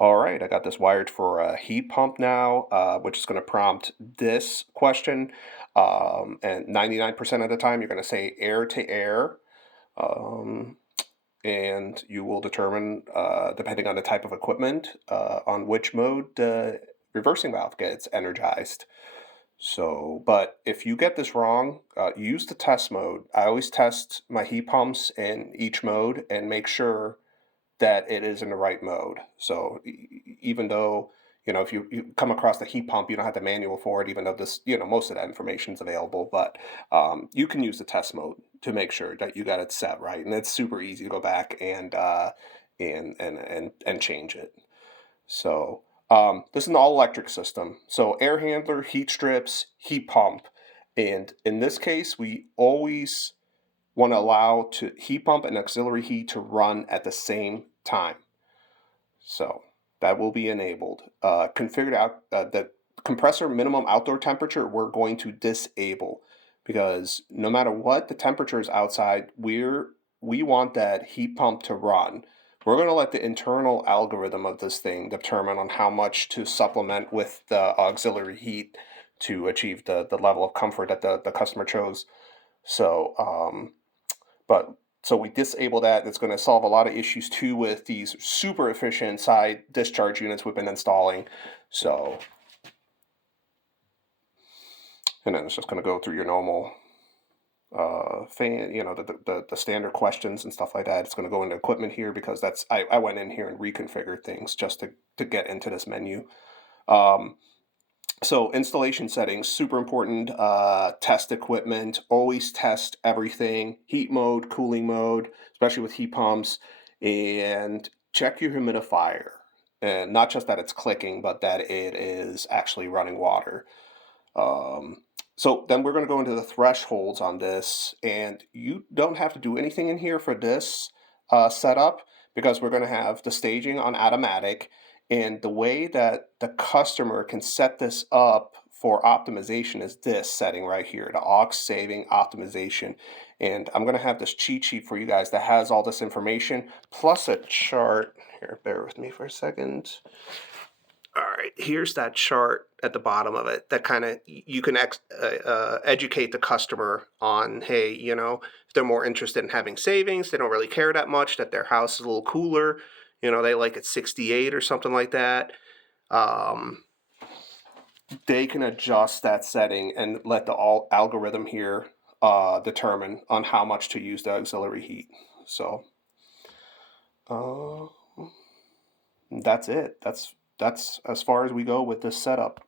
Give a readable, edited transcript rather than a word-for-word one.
All right, I got this wired for a heat pump now, which is going to prompt this question. And 99% of the time, you're going to say air to air. Um, and you will determine, depending on the type of equipment, on which mode the reversing valve gets energized. So, but if you get this wrong, use the test mode. I always test my heat pumps in each mode and make sure that it is in the right mode. So even though, if you come across the heat pump, you don't have the manual for it, even though this, most of that information is available. But you can use the test mode to make sure that you got it set right, and it's super easy to go back and change it. So this is an all electric system. So air handler, heat strips, heat pump, and in this case, we always want to allow to heat pump and auxiliary heat to run at the same time. So that will be enabled. Configured out the compressor minimum outdoor temperature, we're going to disable because no matter what the temperature is outside, we want that heat pump to run. We're going to let the internal algorithm of this thing determine on how much to supplement with the auxiliary heat to achieve the level of comfort that the customer chose. So but so we disable that. It's going to solve a lot of issues too with these super efficient side discharge units we've been installing. So, and then it's just going to go through your normal fan, the standard questions and stuff like that. It's going to go into equipment here because I went in here and reconfigured things just to get into this menu. Um, So installation settings, super important. Test equipment, always test everything. Heat mode, cooling mode, especially with heat pumps, and check your humidifier. And not just that it's clicking, but that it is actually running water. Um, so then we're going to go into the thresholds on this, and you don't have to do anything in here for this setup because we're going to have the staging on automatic, and the way that the customer can set this up for optimization is this setting right here, the aux saving optimization. And I'm going to have this cheat sheet for you guys that has all this information plus a chart. Here, bear with me for a second. All right, here's that chart at the bottom of it that kind of you can educate the customer on, hey, if they're more interested in having savings, they don't really care that much that their house is a little cooler, they like it 68 or something like that. Um, they can adjust that setting and let the algorithm here determine on how much to use the auxiliary heat. So uh, that's it. That's as far as we go with this setup.